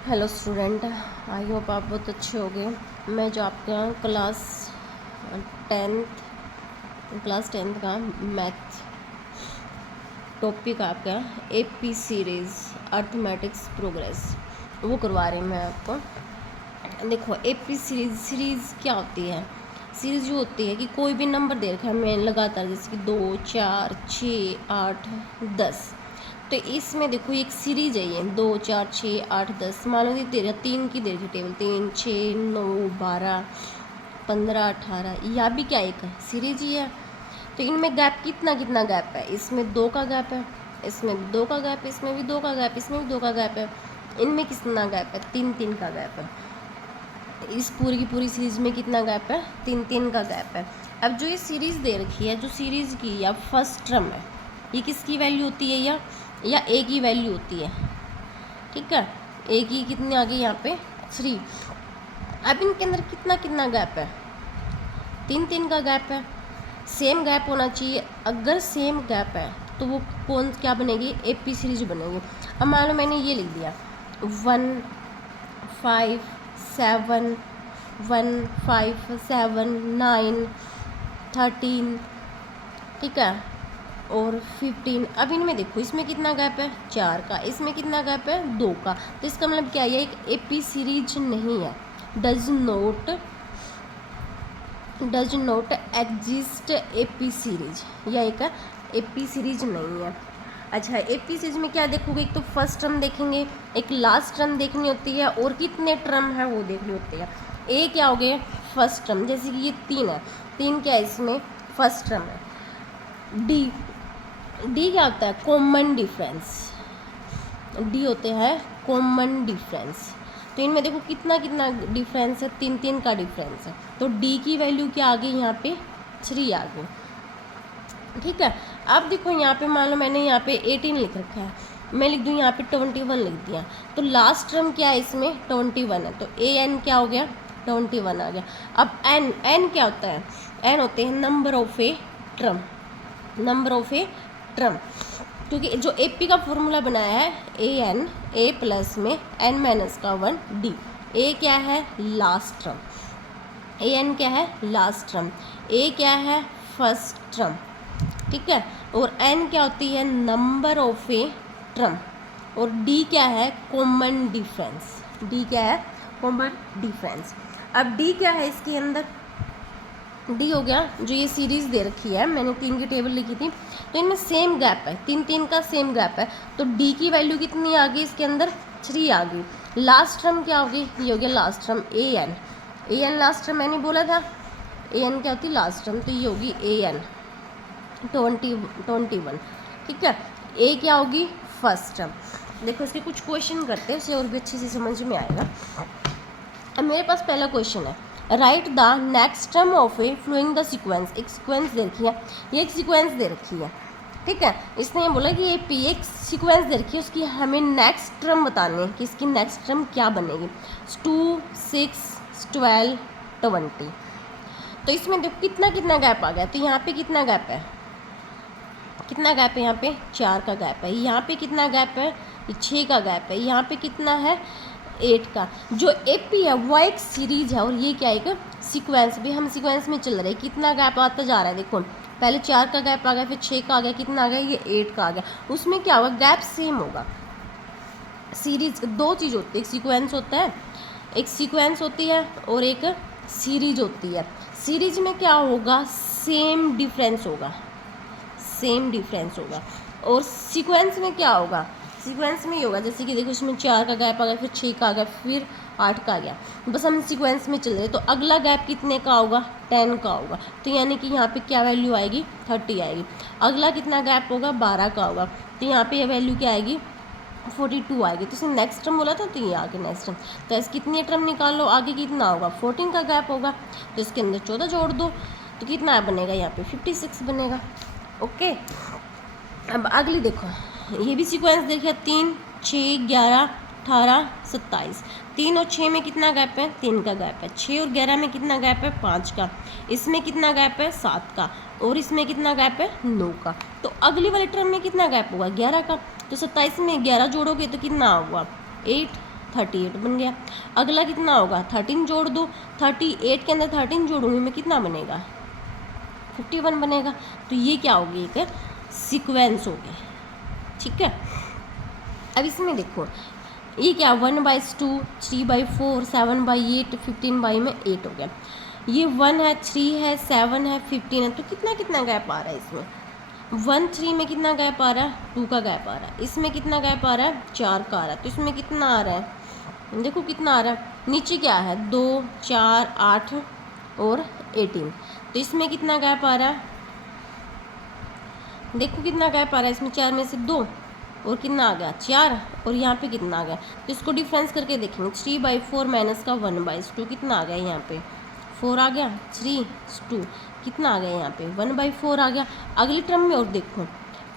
Hello student, I hope आप बहुत अच्छे होंगे। मैं जो आपका क्लास टेंथ का मैथ टॉपिक आपका एपी सीरीज़ अर्थमेटिक्स प्रोग्रेस वो करवा रही हूँ मैं आपको। देखो, एपी सीरीज़ क्या होती है। सीरीज़ जो होती है कि कोई भी नंबर दे रखा है हमें लगातार, जैसे कि 2, 4, 6, 8, 10। तो इसमें देखो एक सीरीज है, ये 2, 4, 6, 8, 10। मान लो दे रहा 3 की दे रखी टेबल, 3, 6, 9, 12, 15, 18। यह भी क्या एक सीरीज ही है। तो इनमें गैप कितना कितना गैप है, इसमें 2 का गैप है, इसमें भी 2 का गैप है, इसमें भी 2 का गैप, इसमें भी 2 का गैप है। इनमें कितना गैप है, 3 का गैप है। इस पूरी की पूरी सीरीज में कितना गैप है, 3 का गैप है। अब जो ये सीरीज दे रखी है, जो सीरीज की या फर्स्ट टर्म है, ये किसकी वैल्यू होती है, या ए की वैल्यू होती है। ठीक है, ए की कितनी आ गई यहाँ पे 3। अब इनके अंदर कितना कितना गैप है, 3 का गैप है। सेम गैप होना चाहिए। अगर सेम गैप है तो वो कौन क्या बनेगी, एपी सीरीज बनेगी। अब मान लो मैंने ये लिख दिया 1, 5, 7, 1, 5, 7, 9, 13, ठीक है, और 15। अब इनमें देखो, इसमें कितना गैप है, 4 का, इसमें कितना गैप है, 2 का। तो इसका मतलब क्या है, ये एक एपी सीरीज नहीं है, does not exist AP series, यह एक एपी सीरीज नहीं है। अच्छा, एपी सीरीज में क्या देखोगे, एक तो फर्स्ट टर्म देखेंगे, एक लास्ट टर्म देखनी होती है, और कितने टर्म है वो देखनी होती है। ए क्या हो गए, फर्स्ट टर्म, जैसे कि ये 3 है, 3 क्या है, इसमें फर्स्ट टर्म है। डी क्या होता है, कॉमन डिफरेंस। डी होते हैं कॉमन डिफरेंस। तो इनमें देखो कितना कितना डिफरेंस है, 3 का डिफरेंस है। तो डी की वैल्यू क्या आ गई, यहाँ पे 3 आ गई। ठीक है, अब देखो यहाँ पे मान लो मैंने यहाँ पे 18 लिख रखा है, मैं लिख दूँ यहाँ पे 21 लिख दिया। तो लास्ट टर्म क्या है, इसमें 21 है, तो ए एन क्या हो गया, 21 आ गया। अब एन क्या होता है, एन होते हैं नंबर ऑफ ए टर्म, क्योंकि जो एपी का फॉर्मूला बनाया है ए प्लस में n-1 डी। ए क्या है, लास्ट टर्म, एन क्या है, लास्ट टर्म, ए क्या है, फर्स्ट टर्म, ठीक है, और एन क्या होती है, नंबर ऑफ ए टर्म, और डी क्या है, कॉमन डिफरेंस। डी क्या है, कॉमन डिफरेंस। अब डी क्या है इसके अंदर, डी हो गया जो ये सीरीज दे रखी है, मैंने 3 की टेबल लिखी थी, तो इनमें सेम गैप है, 3 का सेम गैप है। तो डी की वैल्यू कितनी आ गई इसके अंदर, 3 आ गई। लास्ट टर्म क्या होगी, ये हो गया last term A N last term मैंने बोला था, ए एन क्या होती है, लास्ट टर्म, तो ये होगी ए एन 21। ठीक है, ए क्या होगी, फर्स्ट टर्म। देखो इसके कुछ क्वेश्चन करते हैं, उसे और भी अच्छे से समझ में आएगा। अब मेरे पास पहला क्वेश्चन है, write the next term of a following the sequence. एक सीक्वेंस दे रखी है, ये एक सीक्वेंस दे रखी है, ठीक है। इसने ये बोला कि ये पी एक सीक्वेंस दे रखी है, उसकी हमें नेक्स्ट टर्म बतानी है कि इसकी नेक्स्ट टर्म क्या बनेगी। 2, 6, 12, 20। तो इसमें देखो कितना कितना गैप आ गया। तो यहाँ पे कितना गैप है, कितना गैप है, यहाँ पे 4 का गैप है, यहाँ पे कितना गैप है, 6 का गैप है, यहाँ पे कितना है, 8 का। जो एपी है वो एक सीरीज है, और ये क्या है, एक सीक्वेंस। भी हम सीक्वेंस में चल रहे हैं, कितना गैप आता जा रहा है, देखो पहले 4 का गैप आ गया, फिर 6 का आ गया, कितना आ गया, ये 8 का आ गया। उसमें क्या होगा, गैप सेम होगा। सीरीज 2 चीज़ होती है, एक सीक्वेंस होता है, एक सीक्वेंस होती है, और एक सीरीज होती है। सीरीज में क्या होगा, सेम डिफरेंस होगा, और सीक्वेंस में क्या होगा, सीक्वेंस में ही होगा। जैसे कि देखो इसमें 4 का गैप आ गया, फिर 6 का आ गया, फिर 8 का आ गया। बस हम सीक्वेंस में चल रहे, तो अगला गैप कितने का होगा, 10 का होगा। तो यानी कि यहाँ पे क्या वैल्यू आएगी, 30 आएगी। अगला कितना गैप होगा, 12 का होगा, तो यहाँ पे ये वैल्यू क्या आएगी, 42 आएगी। तो इसने नेक्स्ट टर्म बोला था, तो ये आगे नेक्स्ट टर्म। तो ऐसे कितने टर्म निकाल लो, आगे कितना होगा, 14 का गैप होगा, तो इसके अंदर 14 जोड़ दो, तो कितना बनेगा, यहाँ पे 56 बनेगा। ओके, अब अगली देखो, ये भी सीक्वेंस देखिए, 3, 6, 11, 18, 27। 3 और 6 में कितना गैप है, 3 का गैप है। 6 और 11 में कितना गैप है, 5 का। इसमें कितना गैप है, 7 का, और इसमें कितना गैप है, 9 का। तो अगली वाले टर्म में कितना गैप होगा, 11 का। तो 27 में 11 जोड़ोगे तो कितना होगा, 8। 38 बन गया। अगला कितना होगा, 13 जोड़ दो, 38 के अंदर 13 जोड़ूंगी मैं, कितना बनेगा, 51 बनेगा। तो ये क्या होगी, एक सीक्वेंस होगी, ठीक है। अब इसमें देखो ये क्या, 1/2, 3/4, 7/8, 15/8 हो गया। ये 1 है, 3 है, 7 है, 15 है, तो कितना कितना गैप आ रहा है इसमें, 1 3 में कितना गैप आ रहा है, 2 का गैप आ रहा है, इसमें कितना गैप आ रहा है, 4 का आ रहा है। तो इसमें कितना आ रहा है, देखो कितना आ रहा है, नीचे क्या है, 2 4 8 और 18, तो इसमें कितना गैप आ रहा है, देखो कितना गैप आ रहा है इसमें, 4 में से 2 और कितना आ गया, 4, और यहाँ पे कितना आ गया, तो इसको डिफरेंस करके देखेंगे, 3/4 माइनस का 1/2 कितना आ गया, यहाँ पे 4 आ गया, 3 2 कितना आ गया, यहाँ पे 1/4 आ गया। अगली टर्म में और देखो,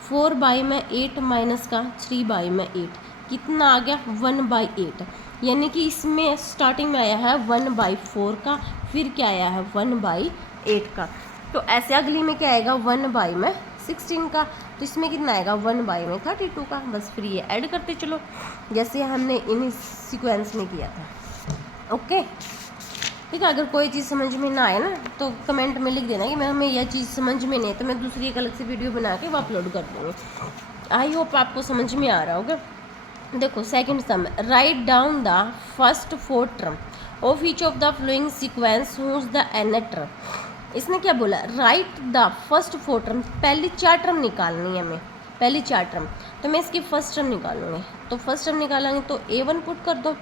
4/8 माइनस का 3/8 कितना आ गया, 1/8, यानी कि इसमें स्टार्टिंग में आया है 1/4 का, फिर क्या आया है 1/8 का। तो ऐसे अगली में क्या आएगा, 1/16 का, तो इसमें कितना आएगा, 1/32 का। बस फिर ये ऐड करते चलो जैसे हमने इन सीक्वेंस में किया था। ओके ठीक है। अगर कोई चीज़ समझ में ना आए ना तो कमेंट में लिख देना कि मैं हमें यह चीज़ समझ में नहीं है, तो मैं दूसरी एक अलग से वीडियो बना के वो अपलोड कर दूँगी। आई होप आपको समझ में आ रहा होगा। देखो second sum, write down the first 4 term of each of the following sequence whose the nth term. इसने क्या बोला, राइट द फर्स्ट 4 टर्म, पहली 4 टर्म निकालनी है हमें, पहली 4 टर्म, तो मैं इसकी फर्स्ट टर्म निकालूंगी। तो फर्स्ट टर्म निकालेंगे तो A1 पुट कर दो,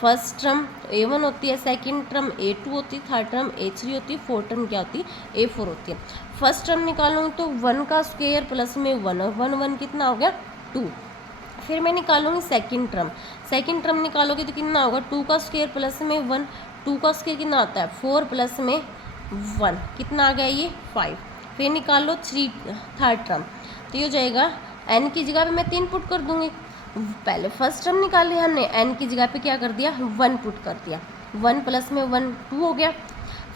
फर्स्ट टर्म A1 होती है, सेकंड टर्म A2 होती है, थर्ड टर्म A3 होती है, फोर्थ टर्म क्या होती है, A4 होती है। फर्स्ट टर्म निकालूंगी तो 1 का स्क्वायर प्लस में 1, और 1 1 कितना हो गया, 2। फिर मैं निकालूंगी सेकंड टर्म, सेकंड टर्म निकालोगे तो कितना होगा, 2 का स्क्वायर प्लस में 1, 2 का स्क्वायर कितना आता है, 4 प्लस में 1 कितना आ गया, ये 5। फिर निकाल लो थर्ड टर्म, तो ये हो जाएगा n की जगह पे मैं 3 पुट कर दूंगी। पहले फर्स्ट टर्म निकाल लिया हमने, n की जगह पे क्या कर दिया, 1 पुट कर दिया, 1 प्लस में 1 2 हो गया।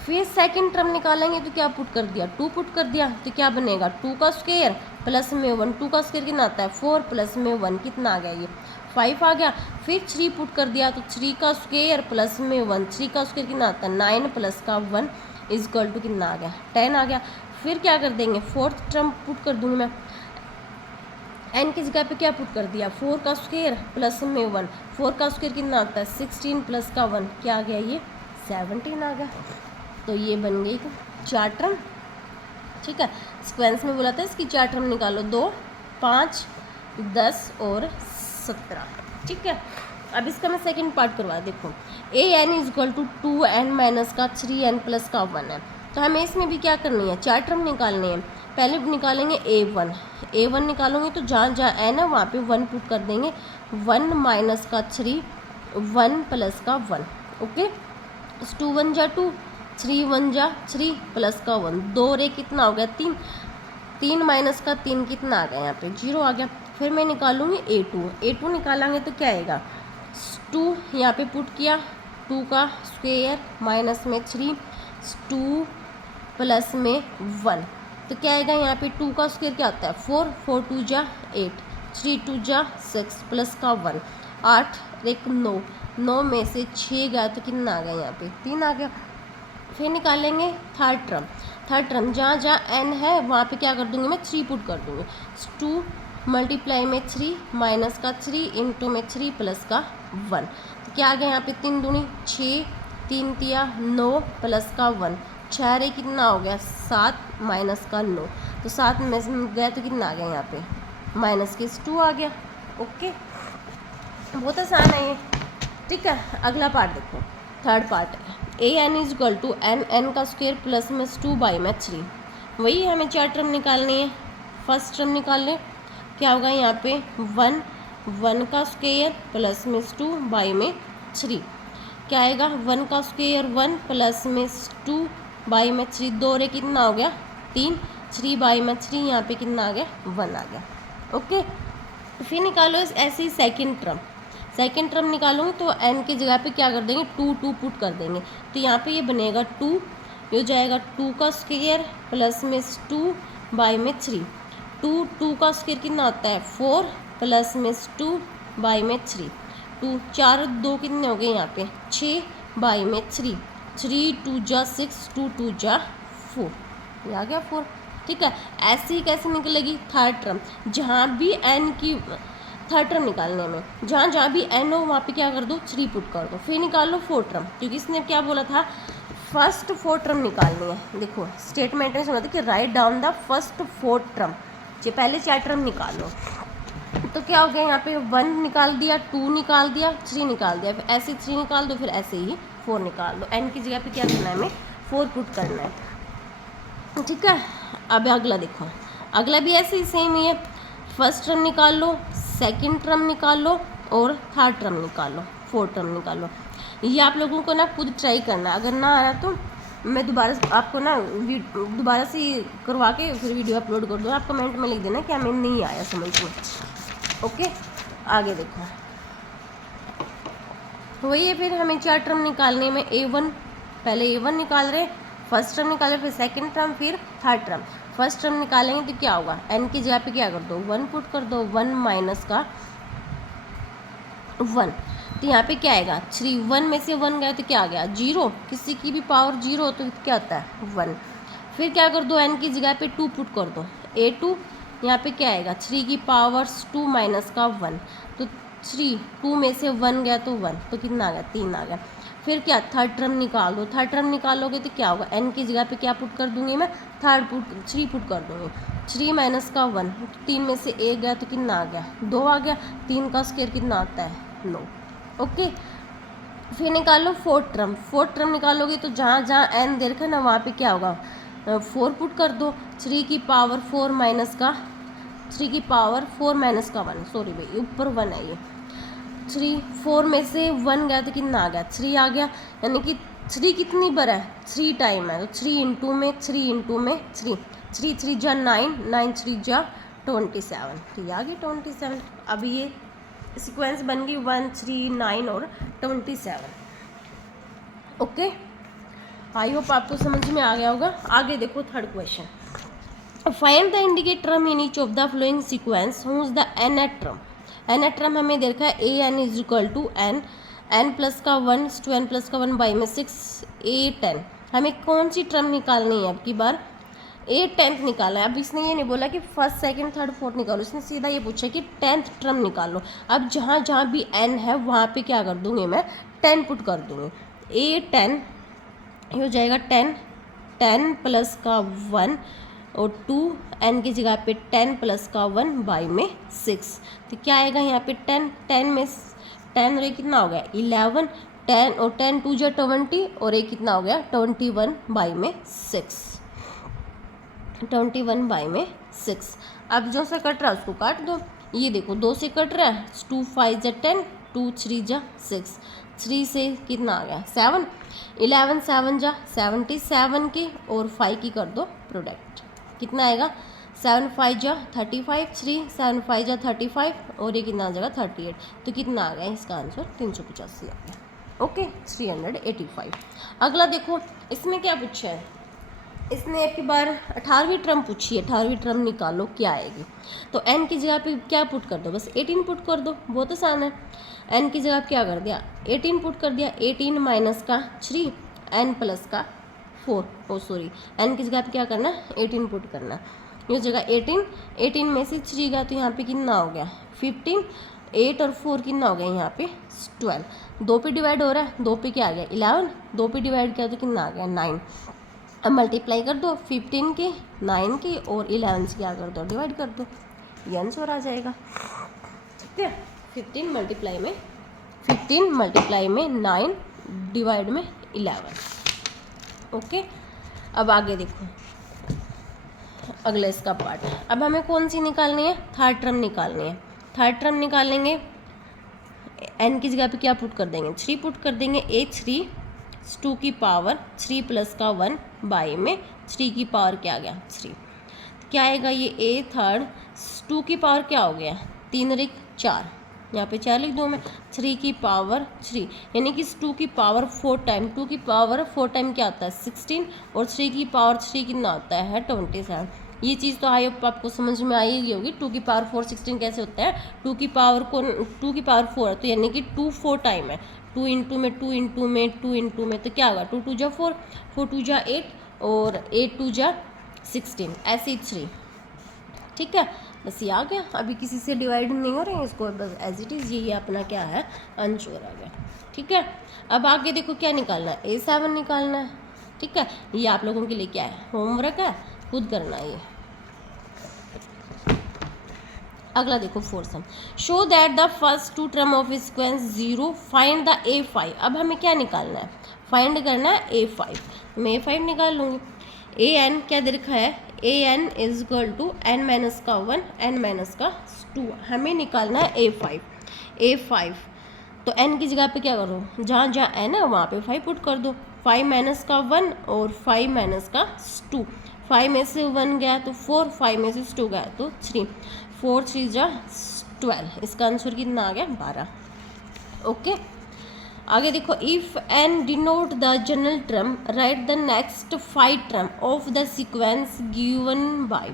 फिर सेकंड टर्म निकालेंगे तो क्या पुट कर दिया, 2 पुट कर दिया, तो क्या बनेगा, 2 का स्क्वायर प्लस में 1, 2 का स्क्वायर कितना आता है, 4 प्लस में 1 कितना आ गया, ये 5 आ गया। फिर 3 पुट कर दिया, तो 3 का स्क्वायर प्लस में 1, 3 का स्क्वायर कितना आता है, 9 प्लस का 1 इज इक्वल टू कितना आ गया, 10 आ गया। फिर क्या कर देंगे, फोर्थ टर्म पुट कर दूंगी मैं, n की जगह पे क्या पुट कर दिया, 4 का स्क्वायर प्लस में 1, 4 का स्क्वायर कितना आता है, 16 प्लस का 1 क्या आ गया, ये 17 आ गया। तो ये बन गई 4 टर्म, ठीक है। सीक्वेंस में बोला था इसकी 4 टर्म निकालो, 2 5 10 और 17, ठीक है। अब इसका मैं सेकंड पार्ट करवा, देखो an is equal to 2n minus का 3n प्लस का 1 है, तो हमें इसमें भी क्या करनी है, 4 टर्म निकालनी है। पहले निकालेंगे a1 निकालोगे तो जहाँ जहाँ n है वहाँ पे 1 पुट कर देंगे, 1 माइनस का 3, 1 प्लस का 1, ओके। 2 1 जा 2, 3 1 जा 3 प्लस का 1, 2 रे कितना हो गया, 3, 3 माइनस का 3 कितना आ गया, यहाँ पे 0 आ गया। फिर मैं निकालूंगी a2 निकालेंगे तो क्या आएगा, 2 यहाँ पे पुट किया, 2 का स्क्वायर माइनस में 3, 2 प्लस में 1, तो क्या आएगा, यहाँ पे 2 का स्क्वायर क्या होता है, 4, 4 2 जा 8, 3 2 जा 6 प्लस का 1, 8 एक 9, 9 में से 6 गया तो कितना आ गया, यहाँ पे 3 आ गया। फिर निकालेंगे थर्ड टर्म जहाँ जहाँ n है वहाँ पे क्या कर दूँगी मैं, 3 पुट कर दूँगी, 2 मल्टीप्लाई में 3 माइनस का 3 इंटू में 3 प्लस का 1, तो क्या आ गया, यहाँ पे 3 दूनी 6, 3 तिया 9 प्लस का 1, 6 रे कितना हो गया, 7 माइनस का 9, तो 7 में से गया तो कितना आ गया, यहाँ पे माइनस के 2 आ गया, ओके। बहुत आसान है ये, ठीक है। अगला पार्ट देखो, थर्ड पार्ट है, an is equal to n का स्क्वायर प्लस में 2 बाई में 3, वही हमें 4 टर्म निकालनी है। फर्स्ट टर्म निकाल ले, क्या होगा, यहाँ पे 1 का स्क्वायर प्लस में 2 बाई में 3, क्या आएगा, 1 का स्क्वायर 1 प्लस में 2 बाई में 3, 2 रे कितना हो गया, 3, 3 बाई में 3, यहाँ पे कितना आ गया, 1 आ गया, ओके। फिर निकालो ऐसे ही सेकंड टर्म निकालूंगी तो n की जगह पे क्या कर देंगे, 2 पुट कर देंगे, तो यहाँ पे ये बनेगा 2, ये हो जाएगा 2 का स्क्वायर प्लस में 2 बाई में 3, 2 का स्क्वायर कितना होता है, 4 प्लस में 2 बाई में 3, 2, 4 2 कितने हो गए यहाँ पे 6 बाई में 3, 3 2 जा 6, 2 2 जा 4, ये आ गया 4। ठीक है, ऐसे ही कैसे निकलेगी थर्ड टर्म, जहाँ भी एन की थर्ड टर्म निकालने में जहाँ जहाँ भी एन हो वहाँ पे क्या कर दो 3 पुट कर दो, फिर निकाल लो 4 टर्म, क्योंकि इसने क्या बोला था फर्स्ट 4 टर्म निकालनी है। देखो स्टेटमेंट में समझा था कि right down the first 4 term, ये पहले 4 टर्म निकाल लो। तो क्या हो गया यहाँ पे 1 निकाल दिया, 2 निकाल दिया, 3 निकाल दिया, फिर ऐसे 3 निकाल दो, फिर ऐसे ही 4 निकाल दो। एन की जगह पे क्या करना है हमें 4 पुट करना है। ठीक है, अब अगला देखो, अगला भी ऐसे ही सेम ही है, फर्स्ट टर्म निकाल लो, सेकंड टर्म निकाल लो और थर्ड टर्म निकाल लो, फोर्थ टर्म निकाल लो। ये आप लोगों को ना खुद ट्राई करना है, अगर ना आ रहा तो मैं दोबारा आपको ना दोबारा से करवा के फिर वीडियो अपलोड कर दूँ, आप कमेंट में लिख देना कि हमें नहीं आया समझ में। ओके, आगे देखो, वही है, फिर हमें 4 टर्म निकालने में A1, पहले A1 निकाल रहे, फर्स्ट टर्म निकाले, फिर सेकंड टर्म, फिर थर्ड टर्म। फर्स्ट टर्म निकालेंगे तो क्या होगा, एन की जगह पे क्या कर दो 1 पुट कर दो, 1 माइनस का 1, तो यहाँ पे क्या आएगा 3, 1 में से 1 गया तो क्या आ गया 0, किसी की भी पावर 0 हो तो क्या होता है 1। फिर क्या कर दो एन की जगह पे 2 पुट कर दो, A2, यहाँ पे क्या आएगा 3 की पावर 2 माइनस का 1, तो 3, 2 में से 1 गया तो 1, तो कितना आ गया 3 आ गया। फिर क्या थर्ड टर्म निकाल दो, थर्ड टर्म निकालोगे तो क्या होगा एन की जगह पे क्या पुट कर दूंगी मैं 3 पुट कर दूंगी, 3 माइनस का 1, 3 में से 1 गया तो कितना आ गया 2 आ गया, 3 का स्क्वायर कितना आता है 9। ओके, फिर निकालो फोर्थ टर्म, फोर्थ टर्म निकालोगे तो जहाँ जहाँ एन दे रखा ना वहाँ पे क्या होगा 4 पुट कर दो, 3 की पावर 4 माइनस का 1, सॉरी भाई ऊपर 1 है ये, 3, 4 में से 1 गया तो कितना आ गया 3 आ गया, यानी कि 3 कितनी बार है 3 टाइम है, तो 3 इंटू में 3, 3 3 जा 9, 9 3 जा 27, तो ये आ गई 27। अब ये सीक्वेंस बन गई 1 3 9 और 27। ओके, आई होप आपको समझ में आ गया होगा। आगे देखो third question, find the indicate term in each of the following sequence whose the nth term. nth term हमें देखा है an is equal to n plus का 1 टू n प्लस का 1 बाई में 6 a10। हमें कौन सी टर्म निकालनी है अब की बार a10th निकाला है। अब इसने ये नहीं बोला कि फर्स्ट सेकंड थर्ड फोर्थ निकालो, इसने सीधा ये पूछा कि 10th टर्म निकालो। अब जहाँ जहाँ भी n है वहाँ पे क्या कर दूँगी मैं 10 पुट कर दूँगी, a10 ये हो जाएगा 10 प्लस का 1 और 2, n की जगह पे 10 प्लस का 1 बाई में 6, तो क्या आएगा यहाँ पे 10 में 10 और ये कितना हो गया 11, 10 और 10 2 जा 20 और ये कितना हो गया 21 बाई में 6। अब जो से कट रहा है उसको काट दो, ये देखो 2 से कट रहा है, 2 5 जा 10, 2 3 जा 6, 3 से कितना आ गया 7, 11 7 जा 77 की और 5 की कर दो प्रोडक्ट, कितना आएगा 7 5 जा 35, 3 7 5 जा 35 और ये कितना आ जाएगा 38, तो कितना आ गया इसका आंसर 385 आ गया। ओके, 385। अगला देखो इसमें क्या पूछा है, इसने एक बार 18वीं टर्म पूछी है, 18वीं टर्म निकालो क्या आएगी। तो n की जगह पे क्या पुट कर दो, बस 18 पुट कर दो, बहुत आसान है। n की जगह क्या कर दिया 18 पुट कर दिया, 18 माइनस का 3 n प्लस का 4, n की जगह पे क्या करना 18 पुट करना, ये जगह 18 में से 3 गया तो यहाँ पे कितना हो गया 15, 8 और 4 कितना हो गया यहाँ पे 12, 2 पे डिवाइड हो रहा है, 2 पे क्या आ गया 11, 2 पे डिवाइड किया तो कितना आ गया 9। अब मल्टीप्लाई कर दो 15 की 9 की और 11 से क्या कर दो डिवाइड कर दो, ये आंसर आ जाएगा। ठीक है, 15 मल्टीप्लाई में 9 डिवाइड में 11। ओके, अब आगे देखो अगला इसका पार्ट, अब हमें कौन सी निकालनी है थर्ड टर्म निकालनी है। थर्ड टर्म निकालेंगे n की जगह पे क्या पुट कर देंगे 3 पुट कर देंगे, a3 2 की पावर 3 प्लस का 1 बाई में 3 की पावर क्या आ गया 3, क्या आएगा ये a थर्ड 2 की पावर क्या हो गया 3 रिक 4, यहाँ पे 4 लिख दूँ मैं, 3 की पावर 3 यानी कि 2 की पावर 4 टाइम, 2 की पावर 4 टाइम क्या आता है 16 और 3 की पावर 3 कितना आता है 27, ये चीज़ तो आई होप आपको समझ में आई ही होगी। 2 की पावर 4 16 कैसे होता है, 2 की पावर 4 है तो यानी कि 2 4 टाइम है, 2 इंटू में 2 इंटू में 2 इंटू में, तो क्या होगा 2 2 जा 4, 4 2 जा 8 और 8 2 जा 16, ऐसे ही 3। ठीक है, बस ये आ गया। अभी किसी से डिवाइड नहीं हो रहे हैं, इसको बस एज इट इज़ ये अपना क्या है आंसर आ गया। ठीक है, अब आगे देखो क्या निकालना है, A7 निकालना है। ठीक है, ये आप लोगों के लिए क्या है, होमवर्क है, खुद करना है ये। अगला देखो 4 sum, show that the first 2 term of sequence 0, find the A5। अब हमें क्या निकालना है, फाइंड करना है A5। मैं A5 निकाल लूँगी। an क्या दे रखा है, an is equal to n minus का 1 n माइनस का 2। हमें निकालना है A5। तो n की जगह पे क्या करो, जहाँ जहाँ n है वहाँ पे 5 पुट कर दो। 5 माइनस का 1 और 5 माइनस का 2, 5 में से 1 गया तो 4, 5 में से 2 गया तो 3, 4 3 जा 12। इसका आंसर कितना आ गया 12। ओके, आगे देखो, if n denote the general term, write the next 5 term of the sequence given by.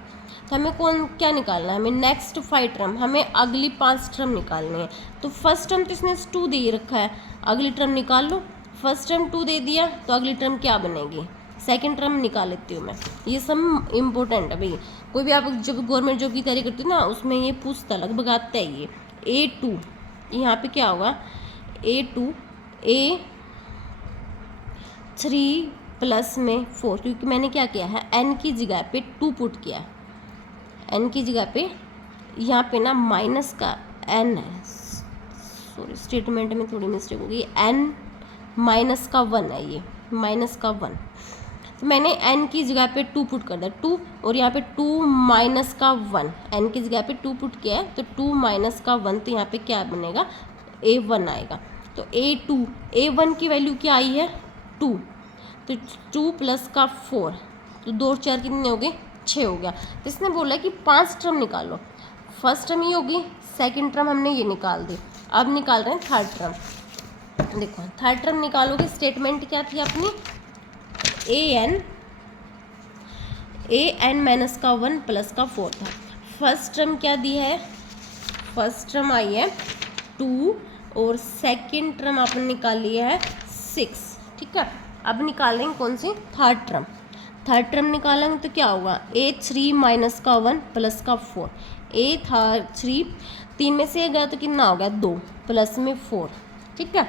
तो हमें क्या निकालना है, हमें नेक्स्ट 5 टर्म, हमें अगली 5 टर्म निकालनी है। तो फर्स्ट टर्म तो इसने 2 दे ही रखा है, अगली टर्म निकाल लो। फर्स्ट टर्म 2 दे दिया तो अगली टर्म क्या बनेगी, सेकेंड टर्म निकाल लेती हूँ मैं। ये सब इम्पोर्टेंट है भाई, कोई भी आप जब गवर्नमेंट जॉब की तैयारी करती हो ना, उसमें ये पूछता लगभग आता है ये। A2 यहाँ पे क्या होगा, A2 A3 प्लस में 4, क्योंकि मैंने क्या किया है, n की जगह पे 2 पुट किया है। n की जगह पे यहाँ पे ना माइनस का n है, सॉरी स्टेटमेंट में थोड़ी मिस्टेक हो गई, n माइनस का 1 है, ये माइनस का 1। तो मैंने n की जगह पे 2 पुट कर दिया, 2 और यहाँ पे 2 माइनस का 1, n की जगह पे 2 पुट किया है तो 2 माइनस का 1, तो यहाँ पे क्या बनेगा, A1 आएगा। तो A1 की वैल्यू क्या आई है 2, तो 2 प्लस का 4, तो 2 और 4 कितने हो गए 6 हो गया। तो इसने बोला कि 5 टर्म निकालो, फर्स्ट टर्म ये होगी, सेकंड टर्म हमने ये निकाल दी, अब निकाल रहे हैं थर्ड टर्म। देखो थर्ड टर्म निकालोगे, स्टेटमेंट क्या थी अपनी, an माइनस का 1 प्लस का 4 था। फर्स्ट टर्म क्या दी है, फर्स्ट टर्म आई है 2 और सेकेंड टर्म आपने निकाल लिया है 6। ठीक है, अब निकालेंगे कौन सी, थर्ड टर्म। थर्ड टर्म निकालेंगे तो क्या होगा, A3 माइनस का 1 प्लस का 4, A3 3 में से गया तो कितना हो गया 2 प्लस में 4। ठीक है,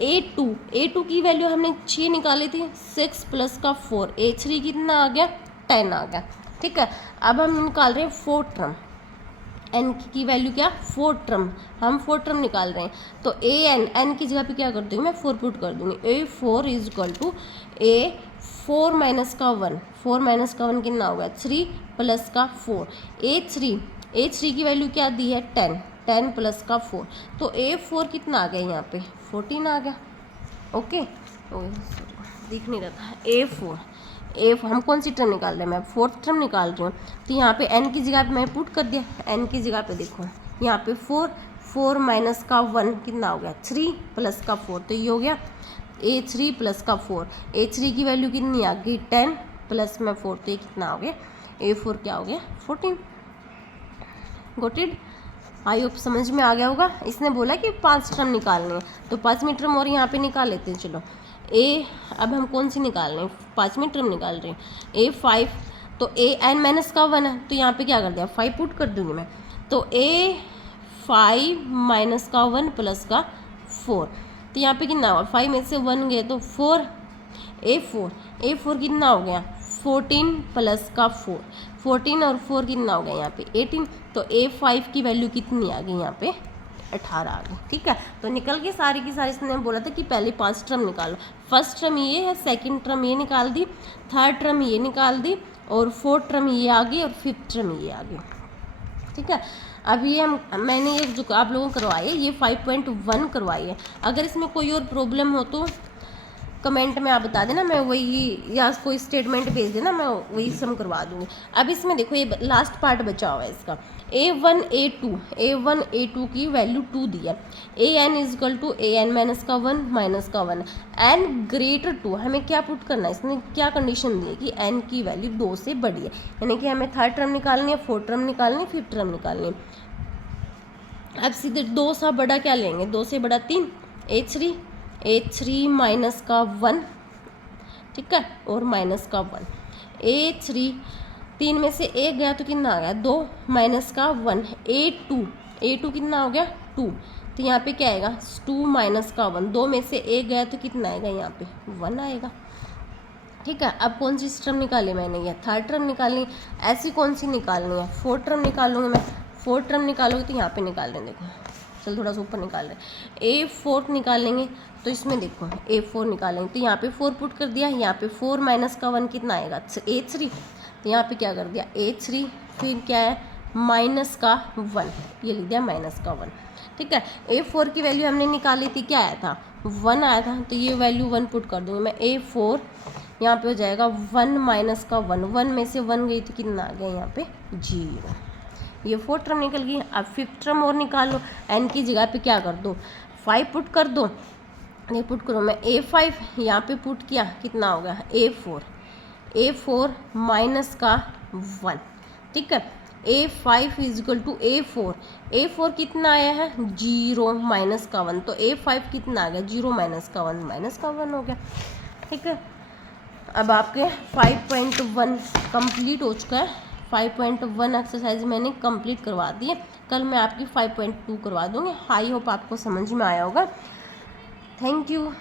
A2 की वैल्यू हमने 6 निकाली थी, 6 प्लस का 4, A3 कितना आ गया 10 आ गया। ठीक है, अब हम निकाल रहे हैं 4 टर्म, n की वैल्यू क्या 4 टर्म, हम 4 टर्म निकाल रहे हैं। तो n की जगह पे क्या कर दूँगी मैं 4 पुट कर दूँगी, A4 is equal to A4 minus का 1, 4 माइनस का 1 कितना हो गया 3 प्लस का 4, A3 की वैल्यू क्या दी है 10 प्लस का 4, तो A4 कितना आ गया यहाँ पे 14 आ गया। ओके, दिख नहीं रहा था, A4 हम कौन सी टर्म निकाल रहे हैं, मैं 4th टर्म निकाल रही हूँ। तो यहाँ पे n की जगह पे मैं पुट कर दिया, n की जगह पे देखो यहाँ पे 4 माइनस का 1 कितना हो गया 3 प्लस का 4, तो ये हो गया A3 प्लस का 4। A3 की वैल्यू कितनी आ गई 10 प्लस में 4, तो ये कितना हो गया A4 क्या हो गया 14। गॉट इट, आई होप समझ में आ गया होगा। इसने बोला कि 5 टर्म निकालने हैं, तो 5वीं टर्म और यहाँ पे निकाल लेते हैं। चलो अब हम कौन सी निकाल रहे हैं, 5वीं टर्म निकाल रहे हैं A5, तो an माइनस का 1 है, तो यहाँ पे क्या कर दिया 5 पुट कर दूँगी मैं, तो A5 माइनस का 1 प्लस का 4, तो यहाँ पे कितना हुआ 5 में से 1 गए तो 4, A4 कितना हो गया 14 प्लस का 4, 14 और 4 कितना हो गया यहाँ पे 18, तो A5 की वैल्यू कितनी आ गई यहाँ पे 18 आ गई। ठीक है, तो निकल के सारी की सारी, इसने बोला था कि पहले 5 टर्म निकालो, फर्स्ट टर्म ये है, सेकंड टर्म ये निकाल दी, थर्ड टर्म ये निकाल दी, और 4th टर्म ये आ गई, और 5th टर्म ये आ गई। ठीक है, अब ये मैंने ये जो आप लोगों को करवाई है ये 5.1 करवाई है। अगर इसमें कोई और प्रॉब्लम हो तो कमेंट में आप बता देना, मैं वही, या कोई स्टेटमेंट भेज देना, मैं वही सम करवा दूँगी। अब इसमें देखो ये लास्ट पार्ट बचा हुआ है इसका, a1 a2 की वैल्यू 2 दी है, an is equal to an minus का 1 n ग्रेटर टू, हमें क्या पुट करना है, इसने क्या कंडीशन दी है कि n की वैल्यू 2 से बड़ी है, यानी कि हमें थर्ड टर्म निकालनी है, फोर्थ टर्म निकालनी है, फिफ्थ टर्म निकालनी है। अब सीधे 2 से बड़ा क्या लेंगे, 2 से बड़ा 3, a3 माइनस का 1, ठीक है, और माइनस का 1, a3 3 में से 1 गया तो कितना आ गया 2 माइनस का 1, a2 कितना हो गया 2, तो यहाँ पे क्या आएगा 2 माइनस का 1, 2 में से 1 गया तो कितना आएगा यहाँ पे 1 आएगा, ठीक है। अब कौन सी टर्म निकाली मैंने, यह थर्ड टर्म निकालनी, ऐसी कौन सी निकालनी है, फोर्थ टर्म निकालूंगी मैं, फोर्थ टर्म निकालोगे तो यहाँ पे निकाल रहे हैं, देखो चल थोड़ा सा ऊपर निकाल रहे हैं, a4 निकालेंगे तो इसमें देखो a4 निकालेंगे तो यहाँ पे 4 पुट कर दिया, यहाँ पे 4 माइनस का 1 कितना आएगा a3, तो यहाँ पे क्या कर दिया a3, फिर क्या है माइनस का 1, ये लिख दिया माइनस का 1, ठीक है। a4 की वैल्यू हमने निकाली थी, क्या आया था 1 आया था, तो ये वैल्यू 1 पुट कर दूँगी मैं, a4 यहाँ पे हो जाएगा 1 माइनस का 1 में से 1 गई तो कितना आ गया यहाँ पे 0, ये फोर्थ टर्म निकल गई। अब फिफ्थ टर्म और निकाल लो, n की जगह पे क्या कर दो 5 पुट कर दो, ये पुट करो मैं a5 यहाँ पे पुट किया, कितना हो गया a4 माइनस का 1, ठीक है, a5 इजकल टू a4 कितना आया है 0 माइनस का 1, तो a5 कितना आ गया 0 माइनस का 1 हो गया, ठीक है। अब आपके 5.1 कंप्लीट हो चुका है, 5.1 एक्सरसाइज मैंने कंप्लीट करवा दी है, कल मैं आपकी 5.2 करवा दूँगी। आई होप आपको समझ में आया होगा। Thank you.